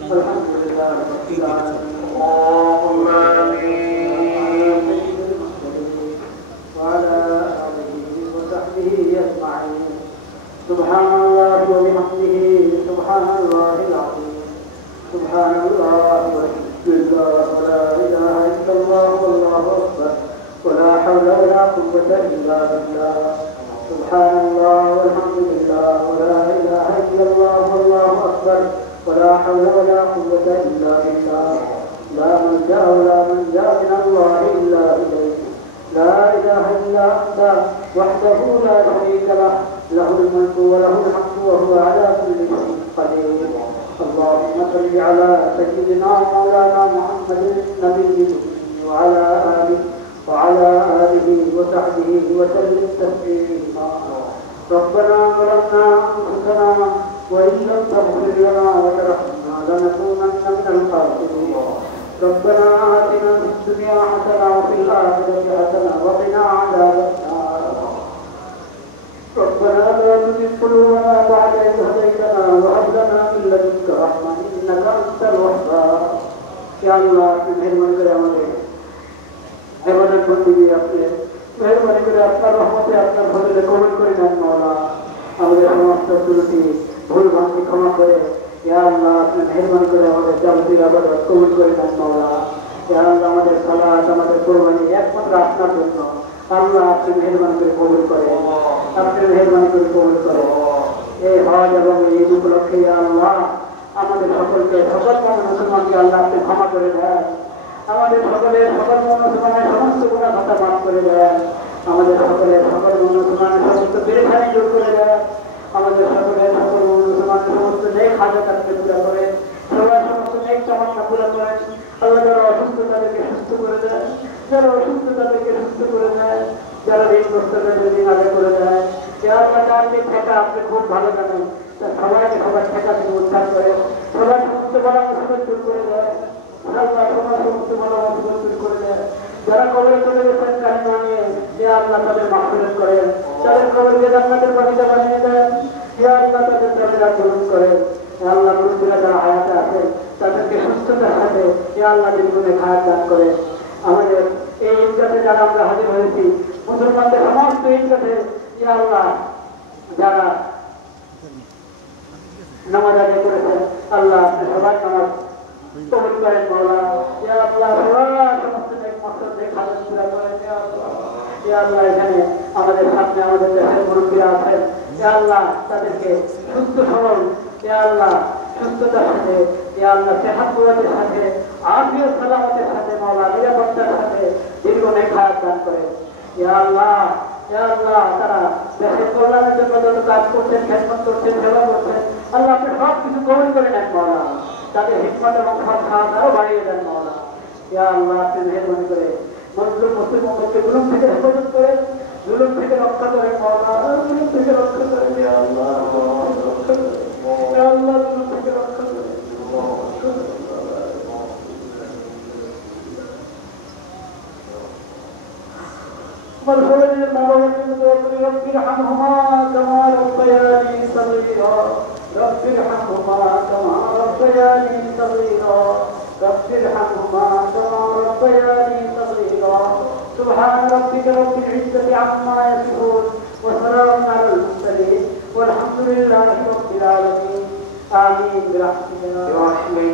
الحمد لله رب العالمين اللهم آمين وعلى آله وصحبه أجمعين سبحان الله وبحمده سبحان الله العظيم سبحان الله والحمد لله ولا إله إلا الله والله أكبر ولا حول ولا قوة إلا بالله سبحان الله والحمد لله ولا إله إلا الله والله أكبر ولا حول ولا قوة إلا بالله لا ملجأ ولا منجا من الله إلا إليه لا إله إلا أنت وحده لا شريك له له الملك وله الحمد وهو على كل شيء قدير اللهم صل على سيدنا مولانا محمد النبي وعلى آله وصحبه وسلم تسليما ربنا ظلمنا أنفسنا وإن لم تغفر لنا وترحمنا لنكونن من الخاسرين ربنا آتنا في الدنيا حسنة وفي الآخرة حسنة وقنا عذاب النار ربنا لا تزغ قلوبنا بعد إذ هديتنا وهب لنا من لدنك رحمة إنك أنت الوهاب يا الله মেহেরবানি করে আমাদের ইবাদত বندگی আপনি মেহেরবানি করে আপনার রহমতে আপনার ফজলে কবুল করে নেন মাওলা আমাদের সমস্ত ত্রুটি ভুল ভ্রান্তি ক্ষমা করে ইয়া আল্লাহ আপনি মেহেরবানি করে আমাদের যাবতীয় ইবাদত কবুল করে নেন মাওলা ইয়া আল্লাহ আমাদের সালাত আমাদের কুরবানি একমাত্র আপনার জন্য আল্লাহ আপনি মেহেরবানি করে কবুল করে আপনি মেহেরবানি করে কবুল করে এই হজ এবং এই উপলক্ষে ইয়া আল্লাহ আমাদের সকলকে সকল মুসলমানকে আল্লাহ আপনি ক্ষমা করে দেন আমাদের সকলের সকল মুসলমানের সমস্ত গুনাহ খাতা মাফ করে দেন আমাদের সকলের সকল মুসলমানের সমস্ত পেরেশানি দূর করে দেন আমাদের সকলের সকল মুসলমানের সমস্ত নেক হাজত আপনি পুরা করে সবার সমস্ত নেক তামান্না পুরা করেন আল্লাহ যারা অসুস্থ তাদেরকে সুস্থ করে দেন যারা অসুস্থ তাদেরকে সুস্থ করে দেন যারা ঋণগ্রস্ত তাদের ঋণ আদায় করে দেয় যার দিক থেকে আপনি খুব ভালো জানেন সবাইকে সবার ঠেকা থেকে উদ্ধার করে সবার সমস্ত বড় মুসিবত দূর করে দেয় আল্লাহ সবার সমস্ত বড় মুসিবত দূর করে দেয় যারা কবরে চলে গেছেন কালিমা নিয়ে যে আল্লাহ তাদের মাগফিরাত করেন তাদের কবরকে জান্নাতের বাগিচা বানিয়ে দেন যে আল্লাহ তাদের দরজা পূরণ করেন আল্লাহ মুসলিমরা যারা হায়াতে আছে তাদেরকে সুস্থতার সাথে যে আল্লাহ জীবনে খায়াত দান করে আমাদের এই ঈদগাহে যারা আমরা হাজির হয়েছি মুসলমানদের সমস্ত ঈদগাহে যে আল্লাহ যারা নামাজ আদায় করেছেন আল্লাহ আপনি সবাই নামাজ কবুল করেন মাওলা ইয়া আল্লাহ সবার সমস্ত নেক মাকসাদ নেক হাজত পুরা করেন ইয়া আল্লাহ এখানে আমাদের সামনে আমাদের দেশের মুরব্বীরা আছেন ইয়া আল্লাহ তাদেরকে সুস্থ সবল ইয়া আল্লাহ সুস্থতার সাথে ইয়া আল্লাহ সেহাত কুওয়াতের সাথে আফিয়ত সালামতের সাথে মাওলা নিরাপত্তার সাথে দীর্ঘ নেক হায়াত দান করেন ইয়া আল্লাহ তারা দেশের কল্যাণের জন্য যত কাজ করছেন খেদমত করছেন সেবা করছেন আল্লাহ আপনি সব কিছু কবুল করে নেন মাওলা তাদের হিকমত এবং সাহস আরো বাড়িয়ে দেন মাওলা ইয়া আল্লাহ আপনি মেহেরবানি করে মজলুম মুসলিম উম্মতকে জুলুম থেকে হেফাজত করেন জুলুম থেকে রক্ষা করেন মাওলা জুলুম থেকে রক্ষা করেন ইয়া আল্লাহ ইয়া আল্লাহ জুলুম থেকে রক্ষা করেন والخلد المرض رب ارحمهما كما ربياني صغيرا رب ارحمهما كما ربياني صغيرا رب ارحمهما كما ربياني صغيرا سبحان ربك رب العزة عما يصفون وسلام على المرسلين والحمد لله رب العالمين آمين برحمتك